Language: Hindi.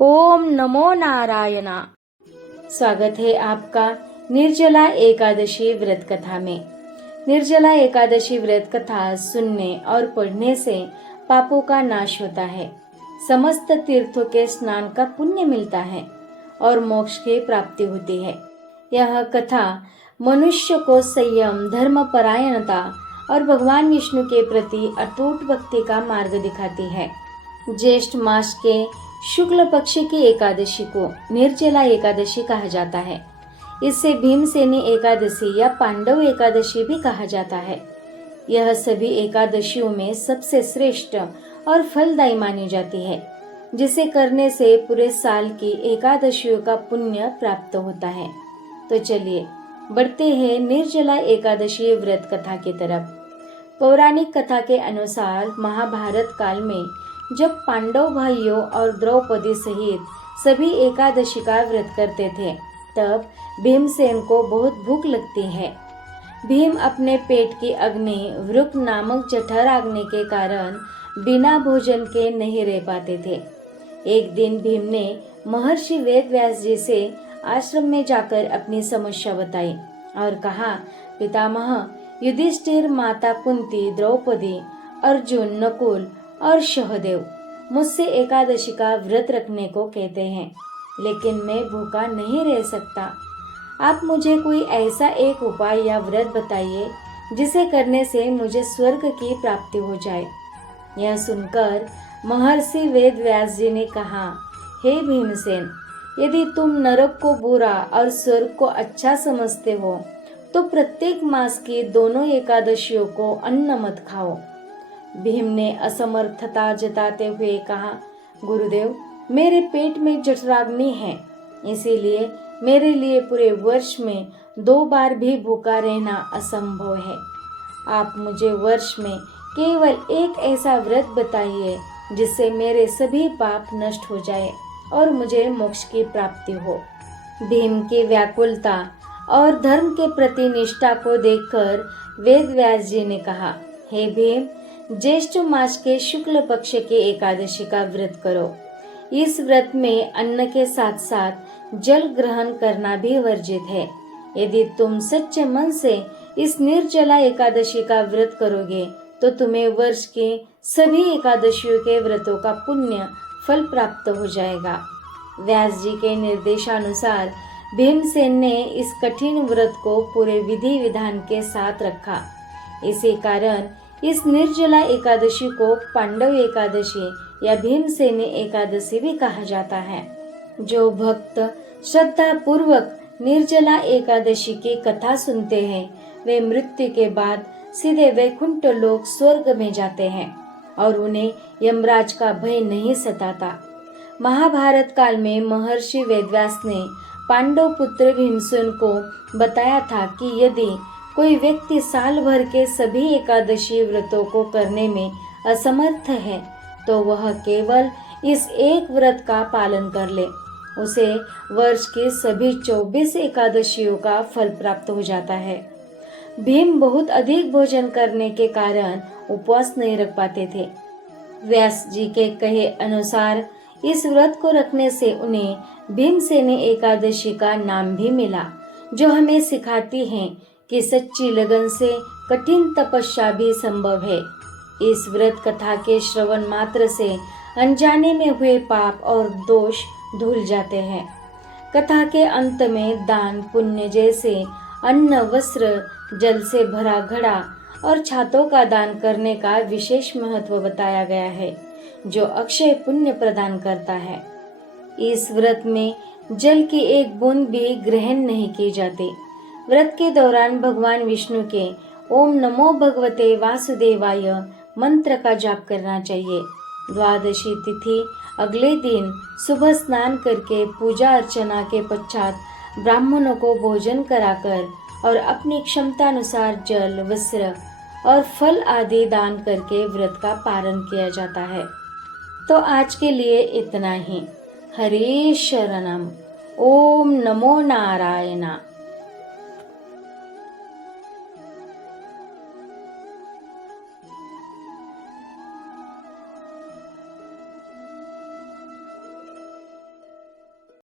ओम नमो नारायणा। स्वागत है आपका निर्जला एकादशी व्रत कथा में। निर्जला एकादशी व्रत कथा सुनने और पढ़ने से पापों का नाश होता है, समस्त तीर्थों के स्नान का पुण्य मिलता है और मोक्ष की प्राप्ति होती है। यह कथा मनुष्य को संयम, धर्म परायणता और भगवान विष्णु के प्रति अटूट भक्ति का मार्ग दिखाती है। ज्येष्ठ मास के शुक्ल पक्ष की एकादशी को निर्जला एकादशी कहा जाता है। इससे भीमसेनी एकादशी या पांडव एकादशी भी कहा जाता है। यह सभी एकादशियों में सबसे श्रेष्ठ और फलदायी मानी जाती है, जिसे करने से पूरे साल की एकादशियों का पुण्य प्राप्त होता है। तो चलिए बढ़ते हैं निर्जला एकादशी व्रत कथा की तरफ। पौराणिक कथा के अनुसार महाभारत काल में जब पांडव भाइयों और द्रौपदी सहित सभी एकादशी का व्रत करते थे, तब भीमसेन को बहुत भूख लगती है। भीम अपने पेट की अग्नि वृक नामक जठराग्नि के कारण बिना भोजन के नहीं रह पाते थे। एक दिन भीम ने महर्षि वेदव्यास जी से आश्रम में जाकर अपनी समस्या बताई और कहा, पितामह, युधिष्ठिर, माता कुंती, द्रौपदी, अर्जुन, नकुल और सहदेव मुझसे एकादशी का व्रत रखने को कहते हैं, लेकिन मैं भूखा नहीं रह सकता। आप मुझे कोई ऐसा एक उपाय या व्रत बताइए जिसे करने से मुझे स्वर्ग की प्राप्ति हो जाए। यह सुनकर महर्षि वेदव्यास जी ने कहा, हे भीमसेन, यदि तुम नरक को बुरा और स्वर्ग को अच्छा समझते हो तो प्रत्येक मास की दोनों एकादशियों को अन्न मत खाओ। भीम ने असमर्थता जताते हुए कहा, गुरुदेव, मेरे पेट में जठराग्नि है, इसीलिए मेरे लिए पूरे वर्ष में 2 बार भी भूखा रहना असंभव है। आप मुझे वर्ष में केवल एक ऐसा व्रत बताइए जिससे मेरे सभी पाप नष्ट हो जाए और मुझे मोक्ष की प्राप्ति हो। भीम की व्याकुलता और धर्म के प्रति निष्ठा को देखकर वेदव्यास जी ने कहा, हे भीम, ज्येष्ठ मास के शुक्ल पक्ष के एकादशी का व्रत करो। इस व्रत में अन्न के साथ साथ जल ग्रहण करना भी वर्जित है। यदि तुम सच्चे मन से इस निर्जला एकादशी का व्रत करोगे तो तुम्हें वर्ष के सभी एकादशियों के व्रतों का पुण्य फल प्राप्त हो जाएगा। व्यास जी के निर्देशानुसार भीमसेन ने इस कठिन व्रत को पूरे विधि विधान के साथ रखा। इसी कारण इस निर्जला एकादशी को पांडव एकादशी या भीमसेनी एकादशी भी कहा जाता है। जो भक्त श्रद्धा पूर्वक निर्जला एकादशी की कथा सुनते हैं, वे मृत्यु के बाद सीधे वैकुंठ लोक स्वर्ग में जाते हैं और उन्हें यमराज का भय नहीं सताता। महाभारत काल में महर्षि वेदव्यास ने पांडव पुत्र भीमसेन को बताया था कि यदि कोई व्यक्ति साल भर के सभी एकादशी व्रतों को करने में असमर्थ है तो वह केवल इस एक व्रत का पालन कर ले, उसे वर्ष के सभी 24 एकादशियों का फल प्राप्त हो जाता है। भीम बहुत अधिक भोजन करने के कारण उपवास नहीं रख पाते थे। व्यास जी के कहे अनुसार इस व्रत को रखने से उन्हें भीमसेनी एकादशी का नाम भी मिला, जो हमें सिखाती है कि सच्ची लगन से कठिन तपस्या भी संभव है। इस व्रत कथा के श्रवण मात्र से अनजाने में हुए पाप और दोष धुल जाते हैं। कथा के अंत में दान पुण्य जैसे अन्न, वस्त्र, जल से भरा घड़ा और छातों का दान करने का विशेष महत्व बताया गया है, जो अक्षय पुण्य प्रदान करता है। इस व्रत में जल की एक बूंद भी ग्रहण नहीं की जाती। व्रत के दौरान भगवान विष्णु के ओम नमो भगवते वासुदेवाय मंत्र का जाप करना चाहिए। द्वादशी तिथि अगले दिन सुबह स्नान करके पूजा अर्चना के पश्चात ब्राह्मणों को भोजन कराकर और अपनी क्षमतानुसार जल, वस्त्र और फल आदि दान करके व्रत का पालन किया जाता है। तो आज के लिए इतना ही। हरे शरणम। ओम नमो नारायणा।